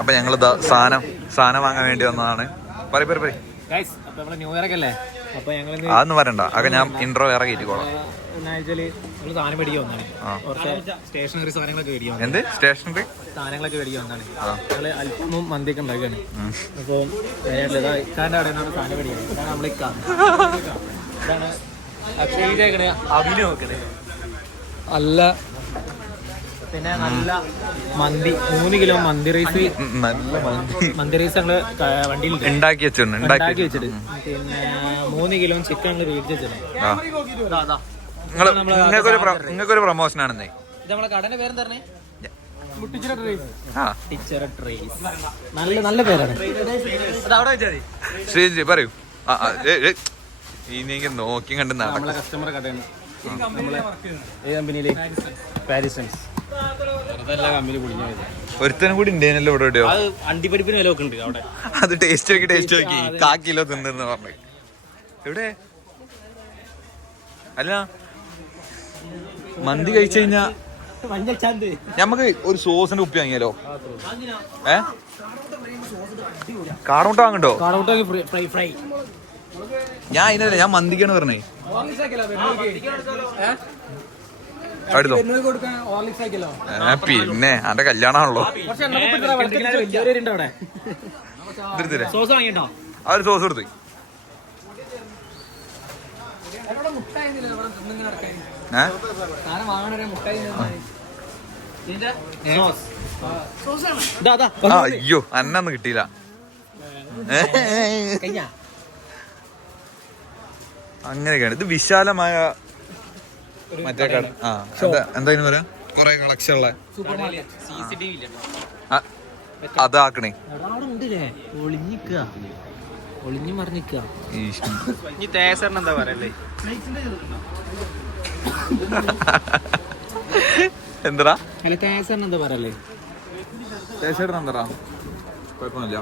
അപ്പൊ ഞങ്ങളിതാ സാധനം വാങ്ങാൻ വേണ്ടി വന്നതാണ്. പറയ് ന്യൂ ഇയർ ഒക്കെ അല്ലേ, അപ്പൊ ഞങ്ങൾ അതൊന്നും പറയണ്ട. അതൊക്കെ ഞാൻ ഇൻട്രോ വേറെ കയറ്റിക്കോളാം. സാധനം മേടിക്കാൻ വന്നാണ്, സ്റ്റേഷനറി സാധനങ്ങളൊക്കെ മേടിക്കാൻ. എന്ത് സ്റ്റേഷനറി സാധനങ്ങളൊക്കെ മേടിക്കാൻ വന്നാണ്. ഞങ്ങള് അല്പമും മന്തിയൊക്കെ ഉണ്ടാക്കുകയാണ്. അപ്പോൾ ഇക്കാൻ്റെ അവിടെ നിന്നാണ് സാധനം മേടിക്കുന്നത്. ഇതാണ് നമ്മളിക്കാണ്. ഇതാണ് അക്ഷയിലേക്കണേ അവിന് നോക്കണേ. നല്ല പിന്നെ നല്ല മന്തി, 3 കിലോ മന്തി റൈസ്. നല്ല മന്തി റൈസ് ഞങ്ങള് വണ്ടിയിൽ ഉണ്ടാക്കി വെച്ചിട്ട്, പിന്നെ 3 കിലോ ചിക്കൻ മേടിച്ച് വെച്ചിട്ടുണ്ട്. നിങ്ങൾക്കൊരു പ്രൊമോഷൻ ആണെന്നേ. ഇത് നമ്മളെ കടന്റെ പേര് പറഞ്ഞേ, നല്ല പേരാണ്. ശ്രീജി പറയൂ. ഇനി നോക്കി കണ്ട് നമ്മളെ കസ്റ്റമർ കടയാണ്. നമ്മളെ കമ്പനിയില് പാരിസ് ഒരുത്തനും കൂടി ഉണ്ടേനല്ലോ ഇവിടെ എവിടെയോ. അത് അണ്ടിപ്പരിപ്പിന് വില ഒക്കെ ഉണ്ട് അവിടെ. അത് ടേസ്റ്റ് നോക്കി 1/4 കിലോ തിന്നെന്ന് പറഞ്ഞു. എവിടെ അല്ല മന്തി കഴിച്ചു കഴിഞ്ഞാ ഞമ്മക്ക് ഒരു സോസിന്റെ കുപ്പി വാങ്ങിയാലോ? കാടമുട്ട വാങ്ങണ്ടോ? ഞാൻ അതിനല്ല, ഞാൻ മന്തിക്കാണ് പറഞ്ഞേ. പിന്നെ അന്റെ കല്യാണാണല്ലോ. ആ ഒരു സോസ് എടുത്ത് അയ്യോ അന്നൊന്നും കിട്ടിയില്ല. അങ്ങനെയൊക്കെയാണ്. ഇത് വിശാലമായ മറ്റേ കട. എന്താ പറയാ, കൊറേ കളക്ഷൻ ഉള്ള അതാക്കണേ. ഒളിഞ്ഞു മറിഞ്ഞിക്ക. എന്താ പറയല്ലേ, എന്താ എന്താ പറയല്ലേ, എന്താ കുഴപ്പമൊന്നുമില്ല.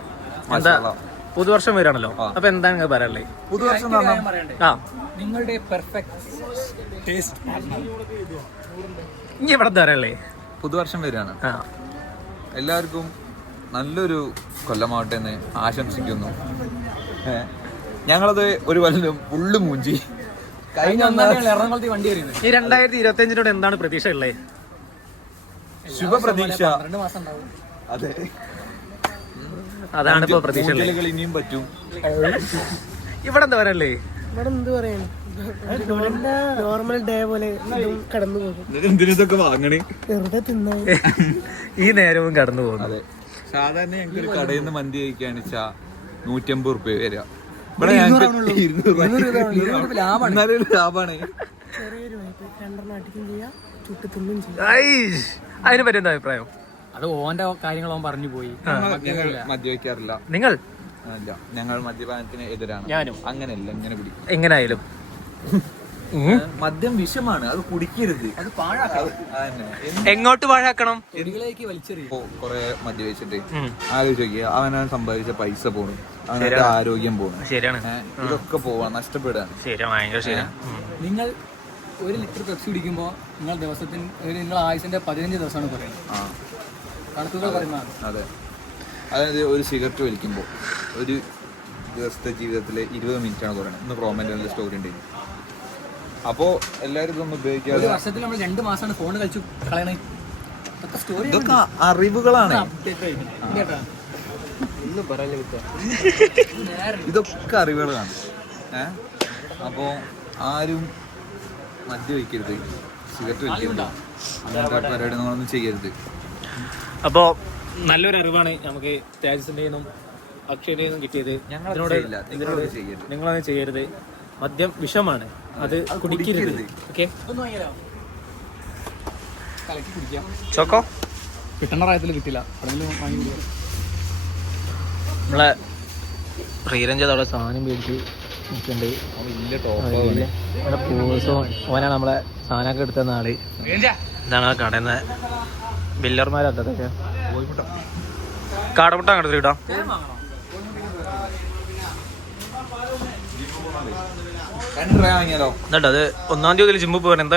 പുതുവർഷം വരാണല്ലോ, അപ്പൊ എന്താ നിങ്ങൾ പറയല്ലേ? പുതുവർഷം നിങ്ങളുടെ പെർഫെക്റ്റ് ടേസ്റ്റ് ഇനി ഇവിടെ തരല്ലേ? പുതുവർഷം വരികയാണ്. എല്ലാവർക്കും നല്ലൊരു കൊല്ലമാവട്ടെ എന്ന് ആശംസിക്കുന്നു. ഞങ്ങളത് ഒരു കൊല്ലം ഉള്ളു മൂഞ്ചി കഴിഞ്ഞ എറണാകുളത്ത് വണ്ടി വരുന്നത്. ഈ 2025 എന്താണ് പ്രതീക്ഷ ഉള്ളത്? ശുഭപ്രതീക്ഷ. അതെ, അതാണ് ഇപ്പൊ പ്രതീക്ഷ. ഇനിയും പറ്റും. ഇവിടെ എന്താ പറയല്ലേ? ഇവിടെ എന്ത് പറയാൻ, നോർമൽ ഡേ പോലെ കടന്നു പോകും. എന്തിനൊക്കെ വാങ്ങണേ, വെറുതെ തിന്നാ ഈ നേരവും കടന്നു പോകും. അതെ, സാധാരണ ഞങ്ങൾക്ക് ഒരു കടയിൽ നിന്ന് മന്തി കഴിക്കാന്ന് വെച്ചാ 150 റുപ്യ വരിക. ഇവിടെ ലാഭാണ്. ചെറിയൊരു രണ്ടെണ്ണം അടിക്കും ചെയ്യാം, ചുട്ട് തിന്നും ചെയ്യാം. അതിനെ പറ്റി എന്താ അഭിപ്രായം? അത് ഓന്റെ കാര്യങ്ങൾ ഓൻ പറഞ്ഞു പോയി. ഞങ്ങൾ മദ്യപിക്കാറില്ല. നിങ്ങൾ? ഞങ്ങൾ മദ്യപാനത്തിന് എതിരാണ്. ഞാനും അങ്ങനെയല്ല, എങ്ങനെ പിടിക്കും എങ്ങനായാലും. മദ്യം വിഷമാണ്, അത് കുടിക്കരുത്. അത് പാഴാക്കണം. എങ്ങോട്ട് പാഴാക്കണം? ചെടികളിലേക്ക് വലിച്ചെറിയും. കൊറേ മദ്യപിച്ചിട്ട് ആലോചിച്ച് നോക്കിയ അവനാണ് സമ്പാദിച്ച പൈസ പോണു, അവന്റെ ആരോഗ്യം പോണു. ശരിയാണ്, ഇതൊക്കെ പോവാ, നഷ്ടപ്പെടുകയാണ്. നിങ്ങൾ 1 ലിറ്റർ പെപ്സി കുടിക്കുമ്പോൾ നിങ്ങൾ ദിവസത്തിന് നിങ്ങൾ ആയുസിന്റെ 15 ദിവസമാണ് പറയുന്നത്. കണക്കുകൾ പറയുന്നതാണ്. അതെ, അതായത് ഒരു സിഗരറ്റ് വലിക്കുമ്പോൾ ഒരു ദിവസത്തെ ജീവിതത്തിലെ 20 മിനിറ്റാണ് പറയുന്നത്. ഇന്ന് പ്രോമെന്റ് സ്റ്റോറി ഉണ്ട്. അപ്പോ എല്ലാവരും ഇതൊന്നും ഉപയോഗിക്കാതെ ഒരു വർഷത്തിൽ നമ്മൾ 2 മാസമാണ് ഫോൺ കളിച്ചു കളയണേ. ഇതൊക്കെ അറിവുകളാണ്. ഇതൊക്കെ അറിവുകളാണ്. അപ്പോ ആരും മദ്യപിക്കരുത്, സിഗരറ്റ് വലിക്കരുത്, അങ്ങനത്തെ പരിപാടി നമ്മളൊന്നും ചെയ്യരുത്. അപ്പോ നല്ലൊരു അറിവാണ് നമുക്ക് തേജസിന്റെയും അക്ഷയന്റെയും കിട്ടിയത്. നിങ്ങളത് ചെയ്യരുത്. മദ്യം വിഷമാണ്, അത് കുടിക്കരുത്. ഓക്കെ, ചോക്കോ കിട്ടണ പ്രായത്തിൽ കിട്ടില്ല. നമ്മളെ ശ്രീരഞ്ജ് അവിടെ സാധനം മേടിച്ച് നിൽക്കുന്നുണ്ട്. ഓനാണ് നമ്മളെ സാധനമൊക്കെ എടുത്തുന്ന ആള്. ഇതാണ് ആ കടയിൽ നിന്ന് ബില്ലർമാരതൊക്കെ കാടമുട്ട അങ്ങോട്ട് ഇടാം. അത് 1-ാം തീയതി ജിമ്മിൽ പോകാൻ എന്താ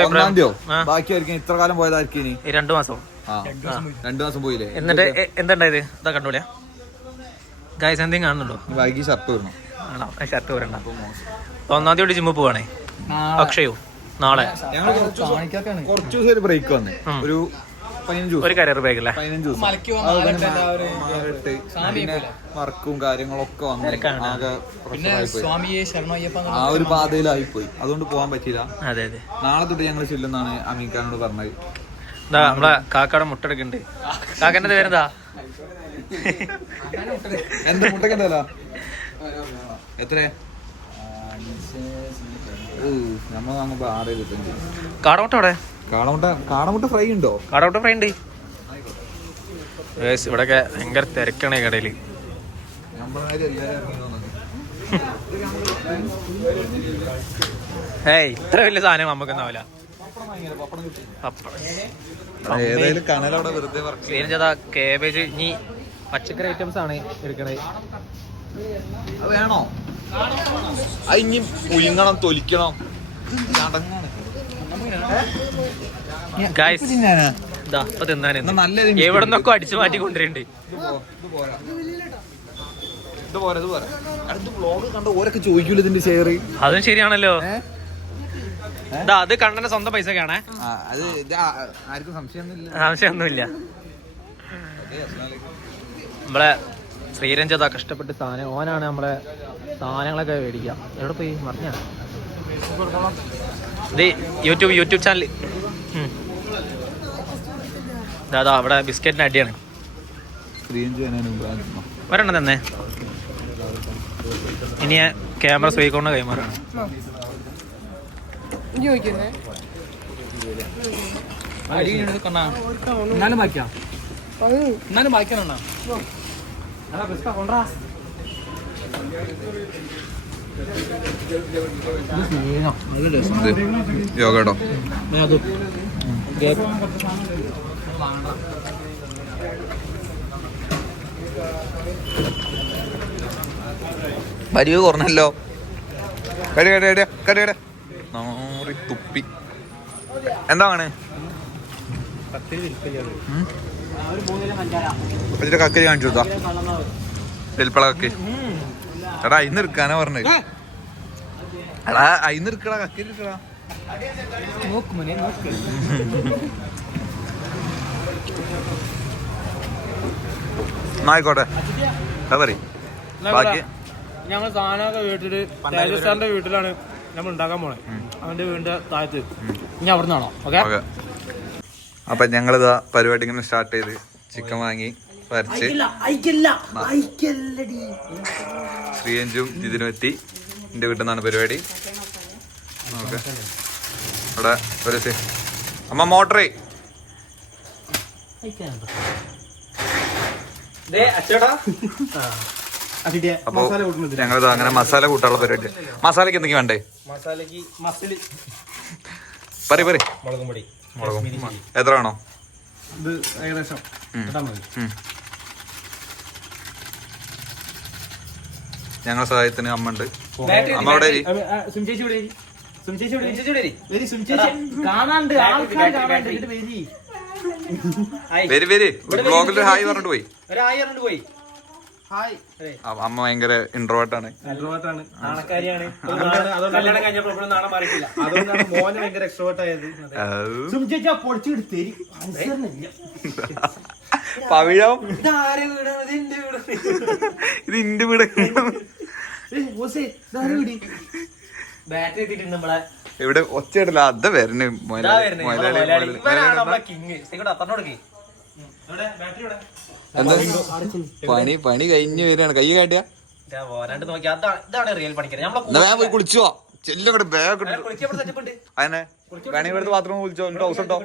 ബാക്കി ഇത്ര കാലം പോയതായിരിക്കും. 2 മാസം ആ 2 മാസം പോയില്ലേ. എന്നിട്ട് എന്തുണ്ടായത്? ഇതാ കണ്ടോളിയാ ഗൈസ്, എന്തെങ്കിലും കാണുന്നുണ്ടോ? വൈകി ഷർട്ട് വരണം. ആണോ? ഷർട്ട് വരണ്ട. 1-ാം തീയതി ജിമ്മിൽ പോവാണേ. അക്ഷയോ നാളെ ഞങ്ങൾ കുറച്ച് ദിവസം ഒരു ബ്രേക്ക് വന്നേ, ഒരു 15 ദിവസം. ഒരു കരിയർ ബാഗ് അല്ലേ? 15 ദിവസം പിന്നെ വർക്കും കാര്യങ്ങളൊക്കെ വന്ന് ആകെ ആ ഒരു പാതയിലായി പോയി. അതുകൊണ്ട് പോകാൻ പറ്റിയില്ല. അതെ അതെ. നാളെ തൊട്ട് ഞങ്ങൾ ചെല്ലുന്നാണ് അമീൻഖാനോട് പറഞ്ഞത്. എന്താ നമ്മളെ കാക്കയുടെ മുട്ടെടുക്കുന്നുണ്ട്. കാക്കൻ്റെ പേരെന്താ? എന്താ മുട്ടക്കണ്ടല്ലോ എത്ര നമ്മൾ വാങ്ങുമ്പോ 6.25. കാടമുട്ട അവിടെ? കാടമുട്ട ഫ്രൈ ഉണ്ടോ? കാടമുട്ട ഫ്രൈ ഉണ്ട്. ഇവിടെയൊക്കെ ഭയങ്കര തിരക്കാണ് ഈ കടയില്. ഏയ് ഇത്ര വലിയ സാധനം നമുക്കൊന്നാവില്ല. കേബേജ് ഇനി പച്ചക്കറി ഐറ്റംസ് ആണ് എടുക്കണത്. അത് വേണോ? ഇനി പുഴുങ്ങണം, തൊലിക്കണം. എവിടെ നിന്നൊക്കെ അടിച്ചു മാറ്റി കൊണ്ടുവരുന്നുണ്ട്. ചോദിക്കൂല ഇതിന്റെ ഷെയർ. അതും ശരിയാണല്ലോ. അത് കണ്ണന്റെ സ്വന്തം പൈസ കാണേ. ആർക്കും സംശയമൊന്നുമില്ല. നമ്മളെ ശ്രീരഞ്ജത കഷ്ടപ്പെട്ട് സാധനം ഓനാണ് നമ്മളെ സാധനങ്ങളൊക്കെ മേടിക്കാം. എവിടെ പോയി മറിഞ്ഞ ഇത് യൂട്യൂബ് ചാനൽ. അതാ അവിടെ ബിസ്ക്കറ്റിന് അടിയാണ്. ഒരെണ്ണം തന്നെ. ഇനി ക്യാമറ സ്വീകൊണ്ട് കൈമാറാണ്. എന്നാലും വായിക്കാം, എന്നാലും വായിക്കാനാ. യോഗട്ടോ പരിവ് കുറഞ്ഞല്ലോ. തുപ്പി എന്താണ് കക്കരി കാണിച്ചു കൊടുത്താ വെൽപ്പള കക്ക്. എടാ അയിന്ന് എടുക്കാനാ പറഞ്ഞത്. എടാ അയിന്ന് എടുക്കടാ, കക്കരി എടുക്കടാ. ആയിക്കോട്ടെ പറയും ബാക്കി. ഞങ്ങൾ സാധനമൊക്കെ വീട്ടില് രാജസ്ഥാന്റെ വീട്ടിലാണ് നമ്മൾ ഉണ്ടാക്കാൻ പോണേ. അവന്റെ വീടിന്റെ താഴത്ത്. ഇനി അവിടെ നിന്നാണോ? ഓക്കെ. അപ്പൊ ഞങ്ങളിതാ പരിപാടി ഇങ്ങനെ സ്റ്റാർട്ട് ചെയ്ത് ചിക്കൻ വാങ്ങി വരച്ച് ശ്രീയഞ്ചും ഇതിനും എത്തി. എന്റെ വീട്ടിൽ നിന്നാണ് പരിപാടി. ഓക്കെ. ഇവിടെ ഒരു അമ്മ മോട്ടറേ അപ്പൊ ഞങ്ങളിത് അങ്ങനെ മസാല കൂട്ടാനുള്ള പരിപാടി. മസാലക്ക് എന്തെങ്കിലും വേണ്ടേ? പറയും മുളകും പൊടി മുളകും എത്ര വേണോ? ഏകദേശം ഞങ്ങളെ സഹായത്തിന് അമ്മ ഉണ്ട്. അമ്മ അവിടെ വരി ബ്ലോഗിൽ ഹായ് പറഞ്ഞിട്ട് പോയി. അമ്മ ഭയങ്കര ഇൻട്രോവേർട്ടാണ്. പവിഴം ഇത് ഇന്റെ വീട്. ഇവിടെ ഒച്ചയിടല അത വരണേ. എന്താ പണി കഴിഞ്ഞ് വരികയാണ്. കൈ കാട്ടിയാ പോയി കുളിച്ചോ. ചെല്ലും കൂടെ ബാഗ് അതന്നെ വേണേ ഇവിടുത്തെ ബാത്റൂം കുളിച്ചോ. ഹൗസ് ഇട്ടോ.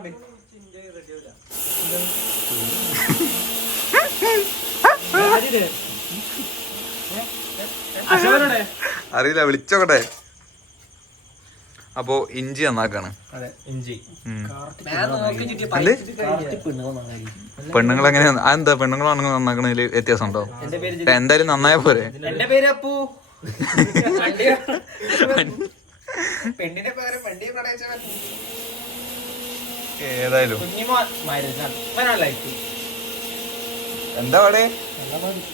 അറിയില്ല, വിളിച്ചോക്കട്ടെ. അപ്പൊ ഇഞ്ചി നന്നാക്കാണ്. പെണ്ണുങ്ങൾ എങ്ങനെയാ? അതെന്താ പെണ്ണുങ്ങളാണെങ്കിൽ നന്നാക്കണതില് വ്യത്യാസം ഉണ്ടോ? എന്തായാലും നന്നായ പോരെ. ഏതായാലും എന്താ അവിടെ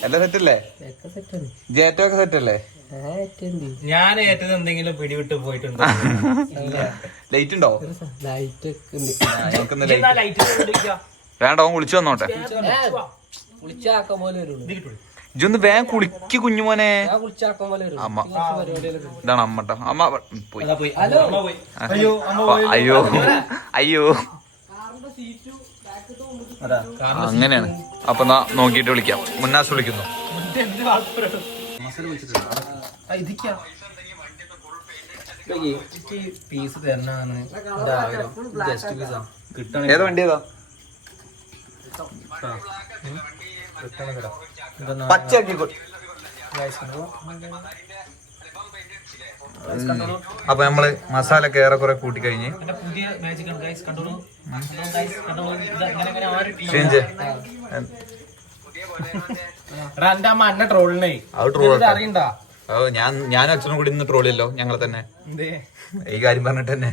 എല്ലാം സെറ്റ് അല്ലേ? ജേറ്റോ ഒക്കെ സെറ്റ് അല്ലേ? ഞാൻ ഏറ്റത് എന്തെങ്കിലും പിടിവിട്ട് പോയിട്ടുണ്ട്. ലൈറ്റ് ഉണ്ടോ? വേണ്ട, അവൻ കുളിച്ചു വന്നോട്ടെ. ഇജൊന്ന് വേഗം കുളിക്ക് കുഞ്ഞുമോനെ. അമ്മ ഇതാണ് അമ്മട്ടോ. അമ്മ പോയി. അയ്യോ അയ്യോ അങ്ങനെയാണ്. അപ്പൊ നോക്കിട്ട് വിളിക്കാം. മുന്നാസ് വിളിക്കുന്നു. പീസ് തരണാണ് ഏതാ വണ്ടി? ഏതാ പച്ചയാക്കി. അപ്പൊ നമ്മള് മസാല ഒക്കെ ഏറെക്കുറെ കൂട്ടി കഴിഞ്ഞ് ഞാൻ അച്ഛനും കൂടി ഇന്ന് ട്രോളിയല്ലോ ഞങ്ങളെ തന്നെ ഈ കാര്യം പറഞ്ഞിട്ട് തന്നെ.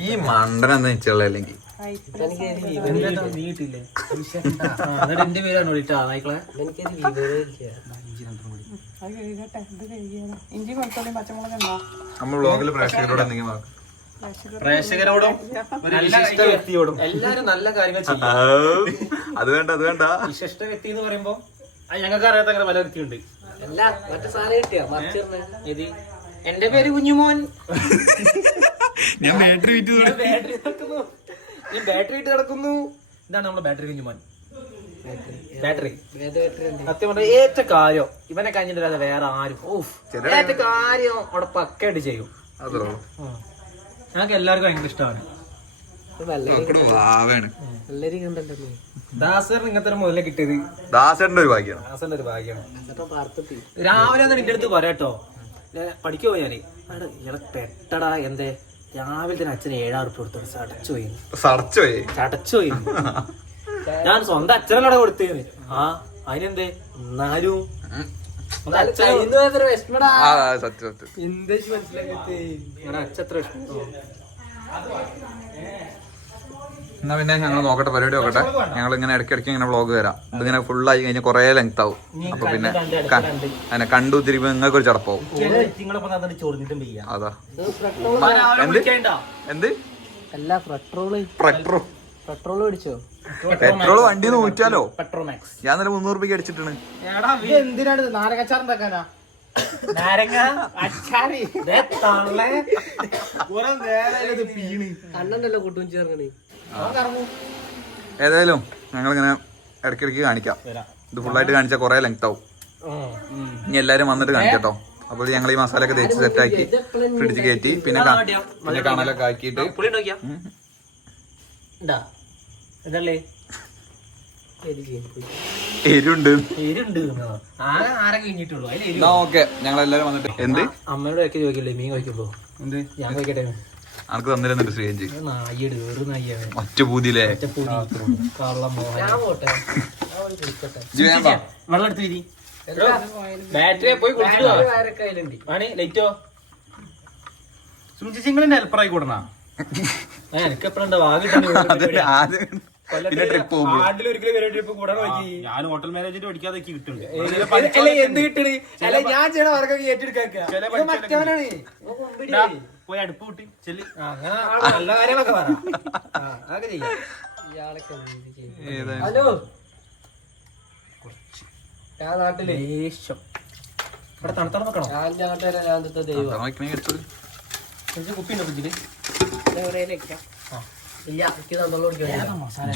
ഈ മണ്ടൻ എന്താ വെച്ചുള്ള അല്ലെങ്കിൽ നമ്മൾ വ്ളോഗില് പ്രേക്ഷകരോട് എന്തെങ്കിലും പ്രേക്ഷകരോടും എല്ലാരും നല്ല കാര്യങ്ങൾ ചെയ്യും. അത് വേണ്ട, അത് വേണ്ട. വിശിഷ്ട വ്യക്തി എന്ന് പറയുമ്പോ ഞങ്ങൾക്ക് അറിയാത്ത അങ്ങനെ പല വ്യക്തിയുണ്ട്. എന്റെ പേര് കുഞ്ഞുമോൻ. ഞാൻ ബാറ്ററി വിറ്റ് നടക്കുന്നു. ഇതാണ് നമ്മുടെ ബാറ്ററി കുഞ്ഞുമോൻ. ബാറ്ററി സത്യം പറഞ്ഞ ഏറ്റ കാര്യം ഇവനെ കഴിഞ്ഞിട്ട് വേറെ ആരും ഏറ്റ കാര്യം അവിടെ പക്കായിട്ട് ചെയ്യും. ഞങ്ങൾക്ക് എല്ലാവർക്കും ഭയങ്കര ഇഷ്ടമാണ്. ദാസറിന് ഇങ്ങനത്തെ ഒരു മുതലേ കിട്ടിയത് ദാസറിന്റെ ഒരു ഭാഗ്യമാണ്. ദാസറിന്റെ ഒരു ഭാഗ്യമാണ്. രാവിലെ ഒന്ന് നിന്റെ അടുത്ത് പറയാട്ടോ, പഠിക്കുമോ ഞാന് ഇയാളെ പെട്ടടാ എന്തേ രാവിലെ തന്നെ അച്ഛന് 7,000 ഉറുപ്പിക കൊടുത്തു. ചടച്ചുപോയി. ഞാൻ സ്വന്തം അച്ഛനോടെ കൊടുത്തേന്. ആ അതിനെന്തേ എന്നാലും അച്ഛത്ര ഇഷ്ടം. എന്നാ പിന്നെ ഞങ്ങൾ നോക്കട്ടെ, പരിപാടി നോക്കട്ടെ. ഞങ്ങൾ ഇങ്ങനെ ഇടയ്ക്കിടയ്ക്ക് ഇങ്ങനെ വ്ളോഗ് വരാം. ഇതിങ്ങനെ ഫുള്ളായി കഴിഞ്ഞാൽ കുറെ ലെങ്ത് ആവും. അപ്പൊ പിന്നെ അങ്ങനെ കണ്ടു തിരിയുമ്പോ നിങ്ങൾക്ക് ഒരു ചടപ്പാവും. അതാ എന്ത് പെട്രോൾ വണ്ടി ഊറ്റാലോ? ഞാൻ ഇന്നലെ 300 രൂപയ്ക്ക് അടിച്ചിട്ടാണ്. എന്തിനാണ് നാരങ്ങച്ചാറുണ്ടാക്കാനാ? നാരങ്ങ അച്ചാറി അണ്ണല്ലോ കൂട്ടും ചേർക്കണേ. ഏതായാലും ഞങ്ങളിങ്ങനെ ഇടയ്ക്കിടയ്ക്ക് കാണിക്കാം. ഇത് ഫുള്ളായിട്ട് കാണിച്ചാൽ കുറെ ലെങ്ത് ആവും. ഇനി എല്ലാരും വന്നിട്ട് കാണിക്കട്ടോ. അപ്പോൾ ഞങ്ങൾ ഈ മസാല ഒക്കെ തേച്ച് സെറ്റാക്കി ഫ്രിഡ്ജ് കയറ്റി പിന്നെ കാണലൊക്കെ ആക്കിയിട്ട് എരുണ്ട്. ഓക്കെ ഞങ്ങളെല്ലാരും വന്നിട്ട് എന്ത് അമ്മയോട് ഒക്കെ ചോദിക്കില്ലേ മീൻ കഴിക്കുമ്പോ എന്ത് ഞാൻ കഴിക്കട്ടെ അനക്ക് തന്നിരുന്നുണ്ട് ശ്രീജി ഒറ്റ പൂതിയില്ലേ? ബാറ്ററി പോയി ലൈറ്റോ സുജിങ്ങളെ ഹെൽപ്പറായി കൂടണ എനിക്ക് എപ്പോഴും ഞാൻ ഹോട്ടൽ മാനേജ്മെന്റ് പഠിക്കാതെ കിട്ടുന്നുണ്ട്. എന്ത് കിട്ടണ്? ഞാൻ ചെയ്യണ വർക്കൊക്കെ ഏറ്റെടുക്കാൻ പോയി അടുപ്പ് കൂട്ടി ചെല്ലി നല്ല കാര്യങ്ങളൊക്കെ പറ. ഹലോ ഞാൻ നാട്ടില് ദേഷ്യം ഇവിടെ തണുത്തണം നോക്കണോ? കുപ്പിയുണ്ടോ ഫ്രിഡ്ജില്?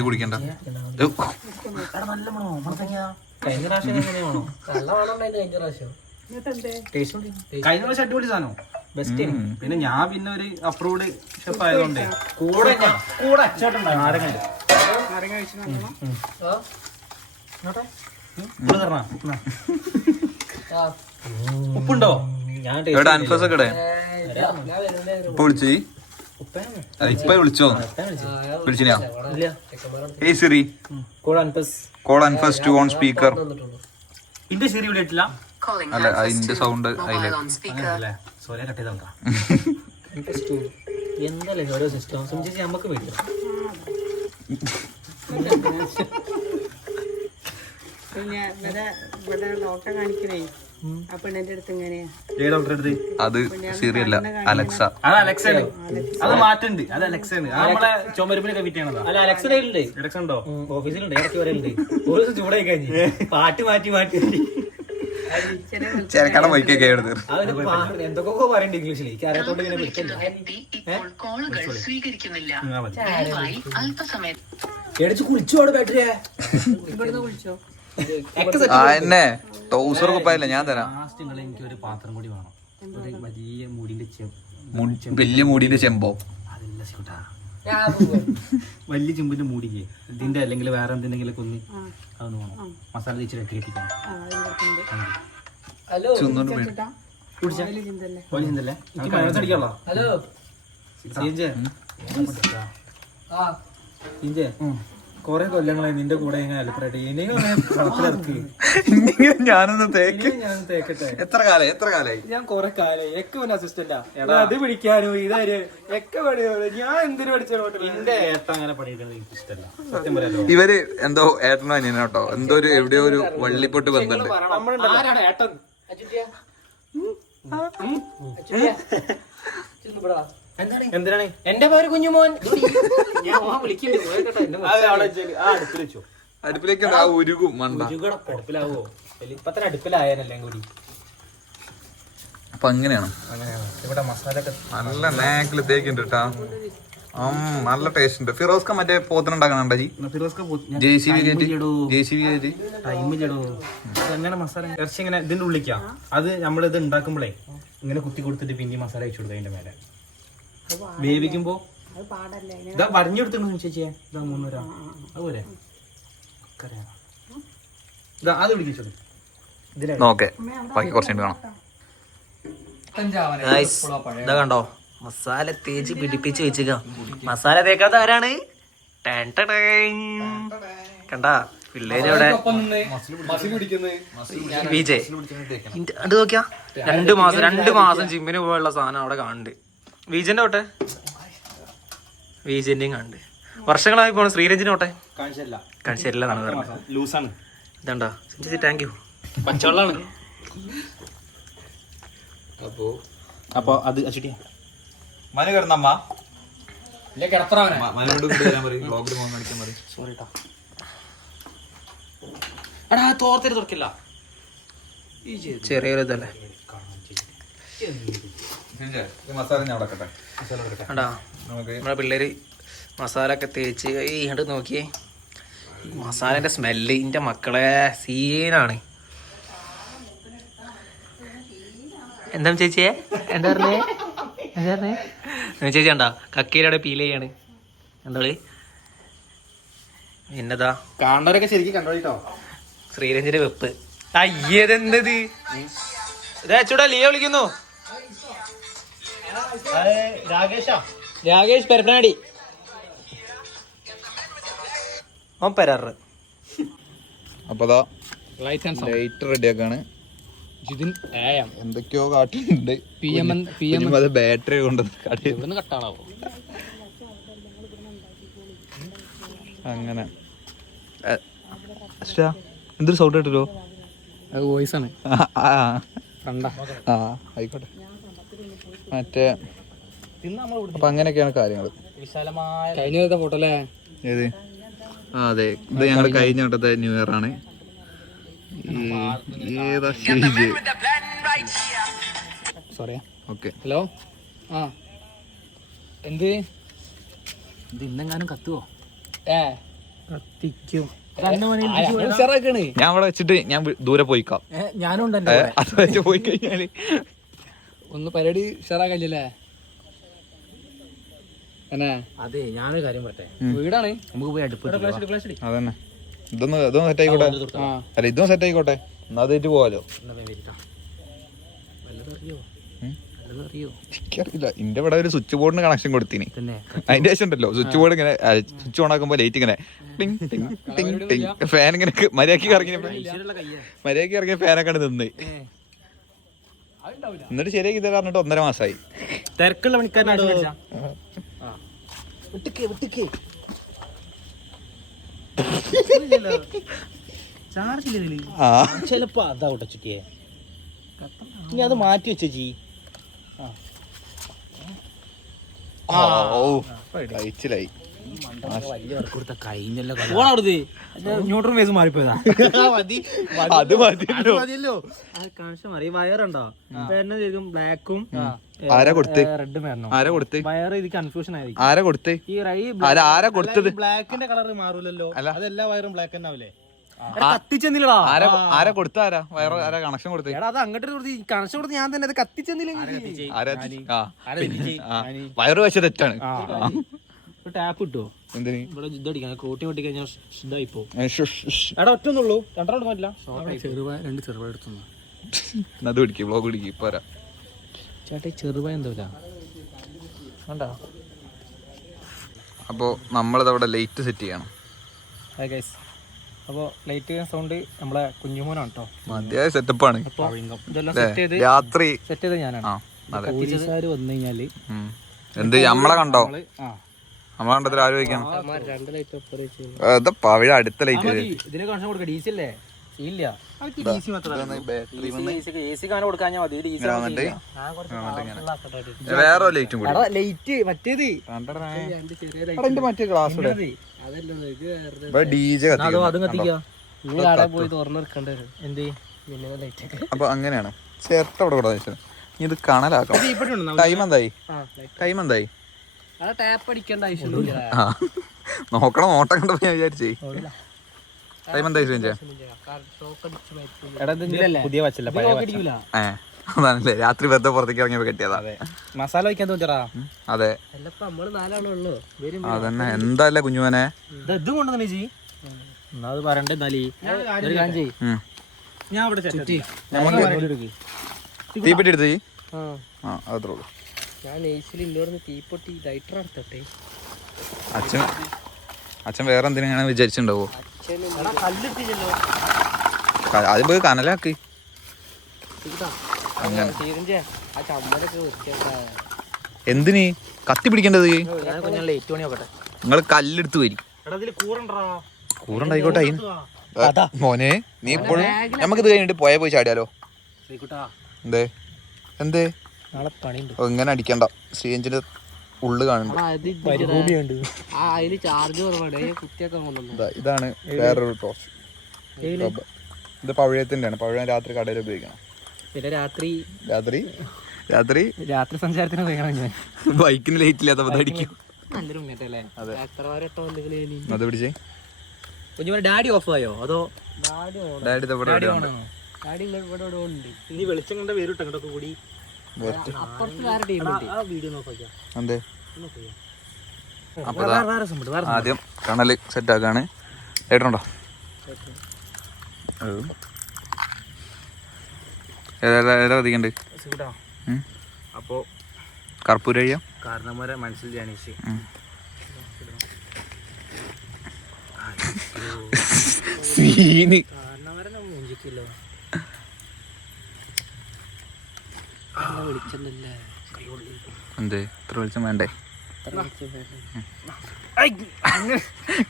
കുടിക്കണ്ട. കഴിഞ്ഞ പ്രാവശ്യം എങ്ങനെയാണോ? കഴിഞ്ഞ പ്രാവശ്യം അടിപൊളി സാധനം ബെസ്റ്റ്. പിന്നെ ഞാൻ പിന്നെ ഒരു അപ്രൂവ്ഡ് ഷെഫ് ആയതുകൊണ്ട് കൂടെ അച്ചോട്ടുണ്ടായിരുന്നു. ഉപ്പുണ്ടോ? ഞാൻ അൻഫസൊക്കെ വിളിച്ചു ഇപ്പൊ വിളിച്ചോ? വിളിച്ചിനാ? ഇല്ല hey Siri, call Anfas call Anfas to on speaker. ഇന്റെ ശരി ഇവിടെ ഇട്ടില്ല അല്ല അതിന്റെ സൗണ്ട് അതിലെ സോറി കട്ട് ചെയ്താ എന്തല്ലേ ഓരോ സിസ്റ്റം സംബന്ധിച്ച് നമുക്ക് മേടിക്കാം. പിന്നെ ഇവിടെ ഡോക്ടറെ കാണിക്കണേ ആ പെണ്ണിന്റെ അടുത്ത് എങ്ങനെയാ ഏത് ഡോക്ടറെ അടുത്ത്? അത് സിറി അല്ല, അലക്സ. അത് അലക്സയാണ്. അത് മാറ്റുണ്ട്. അത് അലക്സയാണ്. അത് നമ്മളെ ചുമരുമ്പിനൊക്കെ ഫിറ്റാണതാ. അല്ല അലക്സ അലക്സ ഉണ്ടോ? ഓഫീസിലുണ്ട്, ഇടയ്ക്ക് വരലുണ്ട്. ഒരു ദിവസം ചൂടായി കഴിഞ്ഞ് പാട്ട് മാറ്റി മാറ്റി ചേരക്കാടൻ വൈക്കൊക്കെ എടുത്ത് എന്തൊക്കെ പറയണ്ട് ഇംഗ്ലീഷിൽ. എനിക്ക് അറിയാത്തോണ്ട് ഇങ്ങനെ വിളിക്കണ്ട. എടിച്ച് കുളിച്ചു അവിടെ ബാറ്ററിയെ ഇവിടുന്ന് വിളിച്ചോ എന്നെ ടൗസർ കുപ്പായില്ല, ഞാൻ തരാം. എനിക്ക് ഒരു പാത്രം കൂടി വേണം. ഒരു വലിയ മുടിന്റെ വലിയ മൂടിന്റെ ചെമ്പോ? അതല്ല ശിവട്ടാ, വലിയ ചെമ്പിന്റെ മൂടിക്ക് ഇതിന്റെ അല്ലെങ്കിൽ വേറെ എന്തെങ്കിലും ഒന്ന് അതൊന്ന് വേണം. മസാല തേച്ച് വെട്ടിപ്പിക്കണം. കൊറേ കൊല്ലങ്ങളായി നിന്റെ കൂടെ അലപ്പറട്ടെ ഞാനൊന്ന് തേക്ക്. ഞാൻ തേക്കട്ടെ. എത്ര കാലായി? ഞാൻ കൊറേ കാലായി. എക്കെ അസിസ്റ്റന്റാ. അത് പിടിക്കാനോ ഇതാര് എക്കെ പണിയോ ഞാൻ എന്തിനു പഠിച്ചോ? എന്റെ ഏട്ട അങ്ങനെ പണിയിടുന്നത് എനിക്ക് ഇഷ്ടമല്ല, സത്യം പറയാലോ. ഇവര് എന്തോ ഏട്ടനോ അനിയനോ കേട്ടോ, എന്തോ ഒരു എവിടെയോ ഒരു വള്ളിപ്പൊട്ട് ബന്ധമുണ്ട്. ആരാണ് ഏട്ടൻ? എന്തിനാണ്? എന്റെ പേര് കുഞ്ഞുമോൻ. അടുപ്പിലേക്ക് ആ ഉരുകും മണ്ട. അടുപ്പിലാവോ? ഇപ്പത്തന്നെ അടുപ്പിലായാലെല്ലാം കൂടി. അപ്പൊ അങ്ങനെയാണ്. ഇവിടെ മസാല നല്ല നാക്കില് തേക്കുണ്ട് കേട്ടാ. നല്ല ടേസ്റ്റ് ഉണ്ട്. ഫിറോസ്ക മറ്റേ പോത്തിനുണ്ടാക്കണ JCB ടൈമില്ലടോ. അങ്ങനെ മസാല ഇറച്ചി ഇങ്ങനെ ഇതിന്റെ ഉള്ളിക്കാ. അത് നമ്മളിത് ഉണ്ടാക്കുമ്പോഴേ ഇങ്ങനെ കുത്തി കൊടുത്തിട്ട് പിന്നെ മസാല വെച്ചു കൊടുക്കുക അതിന്റെ മേലെ. വേവിക്കുമ്പോ ഇതാ പറഞ്ഞു കൊടുത്തിരുന്നു ചേച്ചിയെ. ഇതാ 300 രൂപ അതുപോലെ അത് വിളിച്ചോളൂ. ഓക്കെ, ബാക്കി കുറച്ചുണ്ട് കാണാം. ഇതാ കണ്ടോ, മസാല തേച്ച് പിടിപ്പിച്ച് വെച്ചേക്ക. മസാല തേക്കാത്ത ആരാണ്? കണ്ടാ പിള്ളേര് അവിടെ വിജയ് അത് നോക്കിയാ 2 മാസം ജിമ്മിന് പോയുള്ള സാധനം അവിടെ കാണുന്നുണ്ട്. വിജന്റെ ഓട്ടെ, വിജന്റെയും കാണുന്നുണ്ട്. വർഷങ്ങളായി പോണ ശ്രീരഞ്ജിന്റെ ഓട്ടെ കാണിച്ചില്ല എന്നാണ് പറഞ്ഞത്. ഇതാണ്ടാ താങ്ക് യു. പച്ചവെള്ളാണ്. അപ്പൊ അത് അച്ചുട്ടിയാ മനു കിടന്നമ്മ സോറിട്ടാ. എടാ തോർത്തിട്ട് തുറക്കില്ല. ചെറിയൊരു ഇതല്ലേ മസാല ഞാൻ അടക്കട്ടെ. എടാ നമ്മളെ പിള്ളേര് മസാല ഒക്കെ തേച്ച് കണ്ട് നോക്കിയേ. മസാലന്റെ സ്മെല്ല് ഇന്റെ മക്കളെ സീനാണ്. എന്താ ചേച്ചിയെ? എന്താ പറഞ്ഞേ? ചേച്ചി കണ്ടാ കക്കയിലൂടെ പീൽ ചെയ്യാണ്. എന്താ എന്നതാ കാണുന്നവരൊക്കെ ശരിക്കും കണ്ടോട്ടോ. ശ്രീരഞ്ജിന്റെ വെപ്പ്. അയ്യതെന്തത് ഇതൂടാ ലിയ വിളിക്കുന്നു. രാകേഷ് പെരപ്പനാടി പെരാറ്. അപ്പൊ ലൈറ്റ് റെഡിയാക്കാണ്. എന്തൊക്കെയോ കാട്ടിട്ടുണ്ട്. അത് ബാറ്ററി കൊണ്ട് കട്ടാണാവോ അങ്ങനെ. എന്തൊരു സൗണ്ട് കേട്ടല്ലോ. വോയിസ് ആണ്. ആയിക്കോട്ടെ. മറ്റേ അപ്പൊ അങ്ങനെയൊക്കെയാണ് കാര്യങ്ങൾ. കഴിഞ്ഞ ഫോട്ടോ അല്ലേ? ഏത്? അതെ, ഇത് ഞങ്ങൾ കഴിഞ്ഞ വട്ടത്തെ ന്യൂ ഇയർ ആണ്. ഏതാ സ്റ്റേജ്? സോറി. ഓക്കെ. ഹലോ. എന്ത് ഇത് ഇന്നെങ്ങാനും കത്തുവോ? കത്തിക്കും. ഞാൻ അവിടെ വെച്ചിട്ട് ഞാൻ ദൂരെ പോയിക്കാം. ഞാനും അത് വെച്ച് പോയി കഴിഞ്ഞാല് ഒന്ന് പരിപാടി ഉഷാറാക്കല്ലേ? അതെ ഞാനൊരു കാര്യം പറട്ടെ. വീടാണ്, നമുക്ക് പോയി അടുപ്പ് അതന്നെ. ഇതൊന്നും സെറ്റ് ആയിക്കോട്ടെ. അല്ല ഇതും സെറ്റ് ആയിക്കോട്ടെ. എന്നാ അതേറ്റ് പോവാലോ. എനിക്കറിയില്ല. എന്റെ ഇവിടെ ഒരു സ്വിച്ച് ബോർഡിന് കണക്ഷൻ കൊടുത്തിന്. തന്നെ അതിന്റെ ശേഷം ഉണ്ടല്ലോ സ്വിച്ച് ബോർഡ് ഇങ്ങനെ സ്വിച്ച് ഓൺ ആക്കുമ്പോ ലൈറ്റ് ഇങ്ങനെ ടിങ് ടിങ് ടിങ് ടിങ് ഫാൻ ഇങ്ങനെ മര്യാദക്ക് ഇറങ്ങിയ ഫാനൊക്കെ നിന്ന്. എന്നിട്ട് ശരിയാക്കി ഇത് പറഞ്ഞിട്ട് 1.5 മാസമായി. തിരക്കുള്ള പണിക്കാരനാണോ? ആ ചിലപ്പോ അതാവട്ടെ ചുറ്റിയെ. ഇനി അത് മാറ്റി വെച്ചി. കഴിച്ചിലായി. ന്യൂട്രൽ വേസ് മാറിപ്പോയതാ. അത് മതിയല്ലോ. കണക്ഷൻ മാറി. വയറുണ്ടോ ബ്ലാക്കും ആരാ കൊടുത്ത്? റെഡും വരണം. ആരാ കൊടുത്ത്? വയർ ഇത് കൺഫ്യൂഷൻ ആയിരിക്കും. ആരാ കൊടുത്ത്? ആരാ കൊടുത്തത്? ബ്ലാക്കിന്റെ കളർ മാറൂലല്ലോ. അതെല്ലാ വയറും ബ്ലാക്ക് തന്നെ ആവില്ലേ? ആരാ കൊടുത്ത? ആരാ കണക്ഷൻ കൊടുത്ത്? അത് അങ്ങോട്ട് കണക്ഷൻ കൊടുത്ത് ഞാൻ തന്നെ അത് കത്തിച്ചെന്നില്ല. വയറ് വെച്ച തെറ്റാണ്. ടാപ്പ് കിട്ടുമോ? എന്തിന്? ഇവിടെ ഇതടിക്കാൻ കോട്ടി കൊട്ടി കഴിഞ്ഞാൽ ഇതായി പോകും. എടാ ഒറ്റൊന്നുള്ളൂ, രണ്ടോട് പറ്റില്ല. രണ്ട് ചെറുപായ എടുത്തു. അത് പിടിക്കും, ബ്ലോഗ് പിടിക്കും. പോരാ ചേട്ടാ ചെറുപായ എന്താ കണ്ടോ? അപ്പോൾ നമ്മളിതവിടെ ലൈറ്റ് സെറ്റ് ചെയ്യണം. അപ്പോൾ ലൈറ്റ് സൗണ്ട് നമ്മളെ കുഞ്ഞുമോനാണ് കേട്ടോ. മതിയായ സെറ്റപ്പാണ്. ഇതെല്ലാം സെറ്റ് ചെയ്ത് രാത്രി സെറ്റ് ചെയ്ത് ഞാനാണ്. പോലീസുകാർ വന്നു കഴിഞ്ഞാല് എന്ത് നമ്മളെ കണ്ടോ? നമ്മളെ കണ്ടത്തിൽ ആര് വയ്ക്കണം? പവിഴ അടുത്ത ലൈറ്റ്. ഇതിന് കണക്ഷൻ കൊടുക്കാം. ഡി സി അല്ലേ? ഇല്ല വേറെ ലൈറ്റും കൂടി. ലൈറ്റ് മറ്റേത് മറ്റേ ഗ്ലാസ് DJ അതും കത്തിക്കാം. പോയി തുറന്നെടുക്കേണ്ടി വരും. എന്ത്? അപ്പൊ അങ്ങനെയാണ്. ചേർത്ത അവിടെ കൂടെ ഇത് കണലാക്കണം. ടൈം എന്തായി? ടാപ്പ് അടിക്കേണ്ട ആവശ്യമില്ല. നോക്കണം. നോട്ടം കണ്ടപ്പോ ഞാൻ വിചാരിച്ചേ ടൈം എന്തായി? പുതിയ വച്ചല്ല. അതാണല്ലേ രാത്രി വെറുതെ പുറത്തേക്ക് ഇറങ്ങിയപ്പോ കെട്ടിയതാ. മസാല വയ്ക്കാൻ തോന്നിച്ചാ. അതെ നമ്മള് 4 ആളുള്ളൂ. അതന്നെ. എന്താല്ലേ കുഞ്ഞുവനെ ഇത് കൊണ്ടുവന്നേ ജി. എന്നാ അത് പറയണ്ടേ? ഞാൻ ഇവിടെ തീപ്പെട്ടി എടുത്ത് അത്രേ ഉള്ളൂ. ഞാൻ നെയ്സിൽ ഇന്നോടന്ന് തീപ്പൊട്ടി ലൈറ്റർ എടുത്തട്ടെ. അച്ഛൻ വേറെ എന്തിനാണ് വിചാരിച്ചിട്ടുണ്ടാവോ? കല്ലിട്ടില്ലല്ലോ. അത് പോയി കനലാക്ക്. എന്തിന് കത്തി പിടിക്കേണ്ടത്? നിങ്ങൾ കല്ലെടുത്ത് വരി. കൂറുണ്ടായിക്കോട്ടെ. മോനെ നീ ഇപ്പോഴും നമുക്കിത് കഴിഞ്ഞിട്ട് പോയി ചാടിയാലോ? എന്തേ ഇങ്ങനെ അടിക്കണ്ട. ശ്രീയഞ്ചിന്റെ ഉള്ളു കാണുന്നുണ്ട്. ഇതാണ് വേറൊരു ടോസ്. ഇത് പഴയത്തിന്റെ ആണ്. പഴയ രാത്രി കടയിൽ ഉപയോഗിക്കണം. പിന്നെ രാത്രി സഞ്ചാരത്തിന് ഉപയോഗിക്കണം. ഞാൻ ബൈക്കിന് ലൈറ്റ് ഇല്ലാത്തപ്പോ അടിക്കും. നല്ലൊരു ഉമ്മേറ്റല്ലേ? അത് പിടിച്ചേ. ഡാഡി ഓഫ് ആയോ? അതോ ഡാഡി നീ വെളിച്ചം കണ്ട പേരിട്ട് അങ്ങോട്ടൊക്കെ കൂടി. എന്തേ? ആദ്യം കണല് സെറ്റ് ആക്കാണ്. ഏട്ടനുണ്ടോ? ഏതാ കത്തിക്കണ്ട്? അപ്പോ കർപ്പൂര കഴിയാം. കാരണവരെ മനസ്സിൽ ധ്യാനിച്ച് മൂഞ്ചിക്കല്ലോ. എന്തേ ഇത്ര വെളിച്ചം വേണ്ടേ?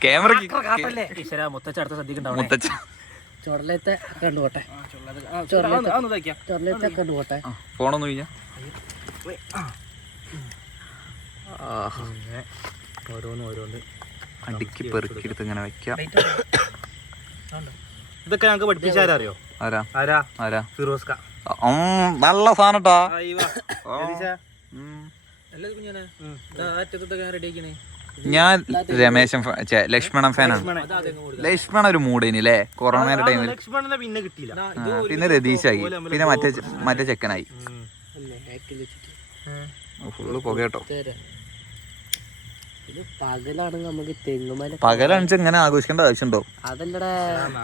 ക്യാമറ മുത്തച്ഛ ശ്രദ്ധിക്കണ്ടാവും. മുത്തച്ഛ ചൊടലത്തെ കണ്ടുപോട്ടെ. കണ്ടുപോട്ടെ. ഫോണൊന്നും കഴിഞ്ഞാ ഓരോന്ന് അടുക്കി പെറുക്കിയെടുത്ത് ഇങ്ങനെ വെക്കാം. ഇതൊക്കെ ഞങ്ങൾക്ക് പഠിപ്പിച്ചാരറിയോ? ആരാ? ഫിറോസ്ക. നല്ല സാധനട്ടാ. ഞാൻ രമേശൻ ലക്ഷ്മണൻ ഫാനാണ്. ലക്ഷ്മണ ഒരു മൂടേനില്ലേ കൊറോണയുടെ ടൈമിൽ. പിന്നെ കിട്ടിയില്ല. പിന്നെ രതീശായി. പിന്നെ മറ്റേ ചെക്കനായി. ഫുള്ള് പുക കേട്ടോ. പകലാണെങ്കിൽ നമുക്ക് തെങ്ങുമല പകലാണെന്ന് ഇങ്ങനെ ആഘോഷിക്കേണ്ട ആവശ്യമുണ്ടോ? അതല്ലടാ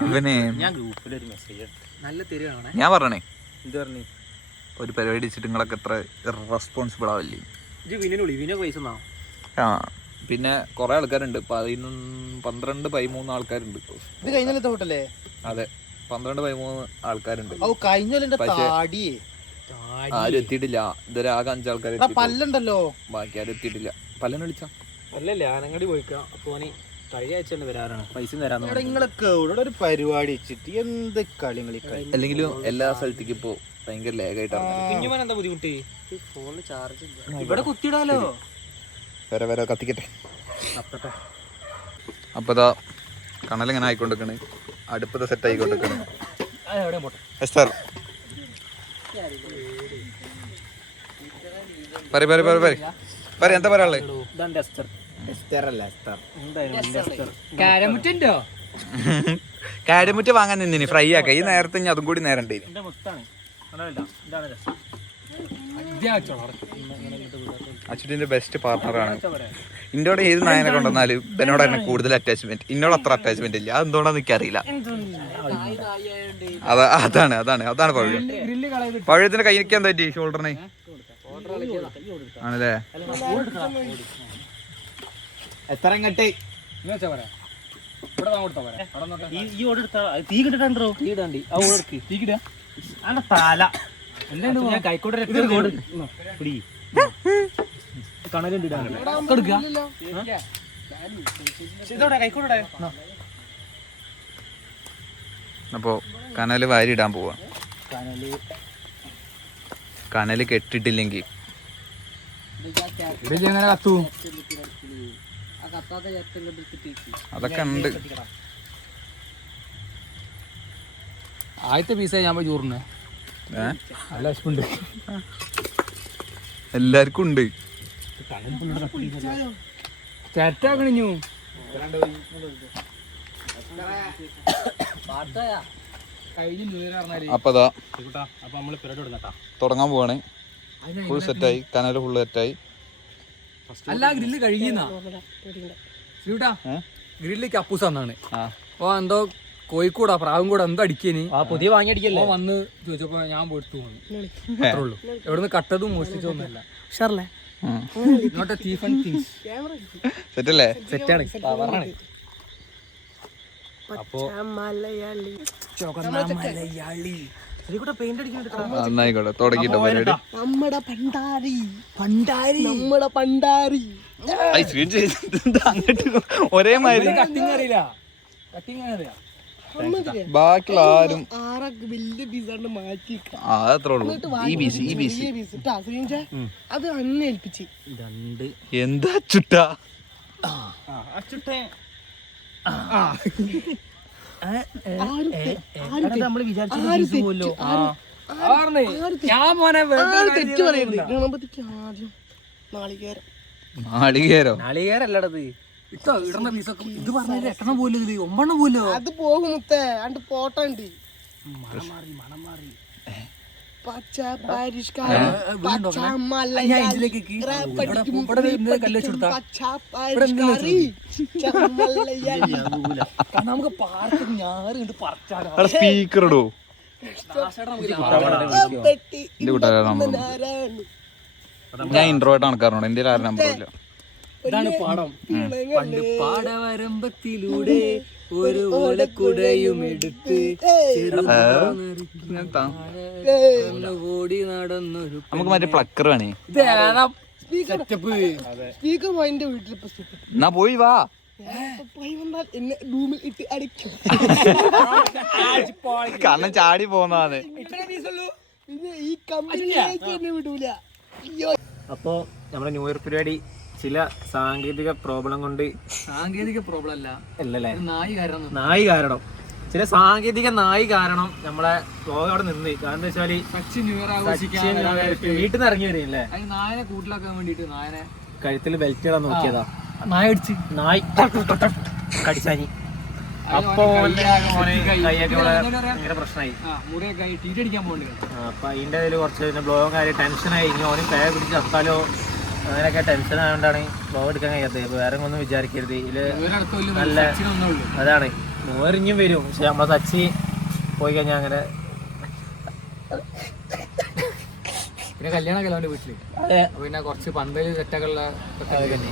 ഇവന് ഞാൻ ഗ്രൂപ്പിലൊരു മെസ്സേജ് നല്ല തെരുവാണ്. ഞാൻ പറഞ്ഞേ ഒരു പരിപാടി വെച്ചിട്ട് നിങ്ങളൊക്കെ എത്ര റെസ്പോൺസിബിൾ ആവില്ലേ? ആ പിന്നെ കുറെ ആൾക്കാരുണ്ട്, 12-13 ആൾക്കാരുണ്ട്. ഇത് കഴിഞ്ഞ തോട്ടല്ലേ? അതെ 12-13 ആൾക്കാരുണ്ട്. പക്ഷേ ആരും എത്തിയിട്ടില്ല ഇതുവരെ. ആകെ 5 ആൾക്കാർ പല്ലുണ്ടല്ലോ, ബാക്കി ആരും എത്തിയിട്ടില്ല. പല്ലനെ വിളിച്ചാ അല്ലല്ലേ ആനങ്ങാടി പോയിക്കാ. അപ്പൊ കഴിഞ്ഞ ആഴ്ച തന്നെ വരാറാണ്, പൈസ തരാന്ന്. നിങ്ങളൊക്കെ ഇവിടെ ഒരു പരിപാടി വെച്ചിട്ട് എന്ത് കളി കളി. അല്ലെങ്കിലും എല്ലാ സ്ഥലത്തേക്കും ഇപ്പോ ഭയങ്കര ലേഗായിട്ടാണ്. കുഞ്ഞുമോൻ എന്താ ബുദ്ധിമുട്ടി? ഫോണിൽ ചാർജ് ഇവിടെ കുത്തിയിടാലോ. വരെ കത്തിക്കട്ടെ. അപ്പൊ ഇതാ കണലിങ്ങനെ ആയിക്കൊണ്ടിരിക്കണ്, അടുപ്പത്തെ സെറ്റ് ആയിക്കൊണ്ടിരിക്കണ്. എസ്തർ പറ എന്താ പറയാനുള്ളത്? കാരമുറ്റ വാങ്ങാൻ നിന്നിന് ഫ്രൈ ആക്ക. ഈ നേരത്തെ ഇനി അതും കൂടി നേരം അച്ഛൻ്റെ ബെസ്റ്റ് പാർട്ണറാണ്. ഇന്നോട് ഏത് നായനെ കൊണ്ടുവന്നാലും എന്നോട് തന്നെ കൂടുതൽ അറ്റാച്ച്മെന്റ്. ഇന്നോട് അത്ര അറ്റാച്ച്മെന്റ് ഇല്ല. അതെന്തുകൊണ്ടാന്ന് എനിക്കറിയില്ല. അതാണ് പഴയത്തിന്റെ കൈക്ക് എന്താ പറ്റി? ഷോൾഡറിന് ആണല്ലേ? എത്ര ഇങ്ങട്ട് അപ്പോ കനല് വാരി ഇടാൻ പോവാ. കനല് കെട്ടിട്ടില്ലെങ്കിൽ അതൊക്കെ ഉണ്ട്. ആദ്യത്തെ പീസായി ഞാൻ പോയി ചോറിന് നല്ല വിശപ്പുണ്ട്. എല്ലാവർക്കും ഉണ്ട്. ചേറ്റാക്കണിഞ്ഞു അപ്പൊ തുടങ്ങാൻ പോവാണ്. ഫുൾ സെറ്റായി, കനല് ഫുൾ സെറ്റായി. അല്ല ഗ്രില്ല് കഴിയുന്ന ഗ്രില്ലേക്ക് അപ്പൂസ് വന്നാണ്. ഓ എന്തോ കോഴിക്കോടാ പ്രാവും കൂടെ എന്തോ അടിക്കേന് പുതിയ വാങ്ങി അടിക്കല്ലേ വന്ന് ചോദിച്ചപ്പോ ഞാൻ പോയിട്ട് തോന്നുന്നു. അത്രേ ഉള്ളൂ. എവിടുന്ന് കട്ടതും മോഷ്ടിച്ചൊന്നുമല്ല. Not a thief and things. സെറ്റല്ലേ? സെറ്റാണ്, പവറാണ്. അപ്പോ മലയാളി നന്നായിക്കോട്ടെ, തുടങ്ങിട്ടോ പരിപാടി. അങ്ങോട്ട് ഒരേ മാതിരി ബാക്കിയുള്ള ആരും അതത്രേ ഉള്ളൂ. അത് അന്നെ ഏൽപ്പിച്ച് എന്താ ചുട്ടാ നമ്മള് വിചാരിച്ചു. തെറ്റ് പറയുന്നത് ഗണപതിക്ക് ആദ്യം നാളികേരോ? നാളികേരല്ലടത് ഇടുന്ന പീസൊക്കെ ഇത് പറഞ്ഞാൽ 8 പോലും 9 പോലോ അത് പോകും മുത്തേ. അണ്ട് പോട്ടണ്ട് പച്ച പരിഷ്കാരം നമുക്ക് പാർട്ടി ഞാറുണ്ട് പറിച്ചാലോ. സ്പീക്കർ ഇടൂ. ഞാൻ ഇൻട്രോയിട്ട് കണക്കാറുണ്ട്. എന്റെ ആരും നമ്പർ ഇല്ല. ഇതാണ് പാടം. പണ്ട് പാടവരമ്പത്തിലൂടെ ഒരു ഓലക്കുടയും എടുത്ത് ഓടി നടന്നൊരു നമുക്ക് മറ്റേ പ്ലക്കർ വേണേ. സ്പീക്കർ പോയിന്റെ വീട്ടിൽ എന്നാ പോയി വാ. പോയി വന്നാൽ എന്നെ റൂമിൽ ഇട്ട് അടിക്കും. കണ്ണം ചാടി പോന്നതാണ്. പിന്നെ ഈ കമ്പനിയിലേക്ക് എന്നെ വിടൂല. അപ്പോ നമ്മുടെ ന്യൂ ഇയർ പരിപാടി ചില സാങ്കേതിക പ്രോബ്ലം കൊണ്ട് സാങ്കേതിക പ്രോബ്ലം അല്ലല്ലേ, നായി കാരണം ചില സാങ്കേതിക നായി കാരണം നമ്മളെ വ്ലോഗ് അവിടെ നിന്ന്. കാരണം എന്താ വെച്ചാല് വീട്ടിൽ നിന്ന് ഇറങ്ങി വരില്ലേ, നായനെ കൂട്ടിലാക്കാൻ വേണ്ടിട്ട് നായനെ കഴുത്തിൽ ബെൽറ്റ് ഇടാൻ നോക്കിയതാ. നായ അടിച്ച് നായി കടിച്ചാനി. അപ്പൊ കൈയൊക്കെ ഭയങ്കര പ്രശ്നമായി. ടീറ്റടിക്കാൻ പോകണ്ടേ. അപ്പൊ അതിന്റെ ഇതിൽ കുറച്ച് ബ്ലോഗും കാര്യം ടെൻഷനായി. ഇനി ഓനും പേ പിടിച്ച് ചത്താലോ അങ്ങനെയൊക്കെ ടെൻഷൻ ആയതുകൊണ്ടാണ് ബ്ലോഗ് എടുക്കാൻ കഴിയാത്തത്. ഇപ്പൊ വേറെ ഒന്നും വിചാരിക്കരുത്. ഇതില് നല്ല അതാണ് നോരിഞ്ഞും വരും. പക്ഷെ നമ്മളെ തച്ചി പോയി കഴിഞ്ഞാൽ അങ്ങനെ പിന്നെ കല്യാണമൊക്കെ അവൻ്റെ വീട്ടിൽ. അതെ. പിന്നെ കുറച്ച് പന്തല് സെറ്റൊക്കെയുള്ള തന്നെ.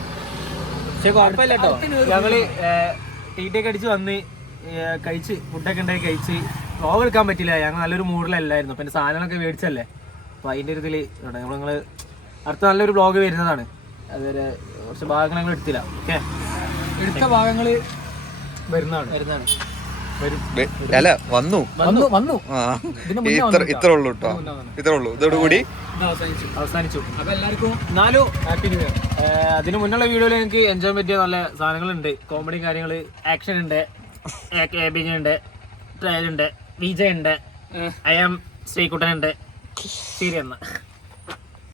പക്ഷെ കുഴപ്പമില്ല കേട്ടോ. ഞങ്ങള് ടീറ്റൊക്കെ അടിച്ച് വന്ന് കഴിച്ച് ഫുഡൊക്കെ ഉണ്ടായി കഴിച്ച് വ്ളോഗ് എടുക്കാൻ പറ്റില്ല. ഞങ്ങൾ നല്ലൊരു മൂഡിലല്ലായിരുന്നു. പിന്നെ സാധനങ്ങളൊക്കെ മേടിച്ചല്ലേ. അപ്പോൾ അതിൻ്റെ ഒരു ഇതിൽ ഞങ്ങൾ അടുത്ത നല്ലൊരു വ്ളോഗ് വരുന്നതാണ്. അതുവരെ കുറച്ച് ഭാഗങ്ങൾ ഞങ്ങൾ എടുത്തില്ല. ഓക്കെ, എടുത്ത ഭാഗങ്ങൾ വരുന്നതാണ്. അല്ല വന്നു വന്നു ആ ഇത്ര ഉള്ളൂ കേട്ടോ. ഇത്ര ഉള്ളൂ. ഇതോടുകൂടി അവസാനിച്ചു. അപ്പൊ എല്ലാവർക്കും എന്നാലും ഹാപ്പി ന്യൂ ഇയർ. അതിന് മുന്നുള്ള വീഡിയോയിൽ എനിക്ക് എൻജോയ് പറ്റിയ നല്ല സാധനങ്ങളുണ്ട്. കോമഡി കാര്യങ്ങൾ, ആക്ഷൻ ഉണ്ട്, ഉണ്ട്, ട്രയൽ ഉണ്ട്, വിജയ് ഉണ്ട്, ഐ ആം ശ്രീകുട്ടൻ ഉണ്ട്. ശരി എന്നാ.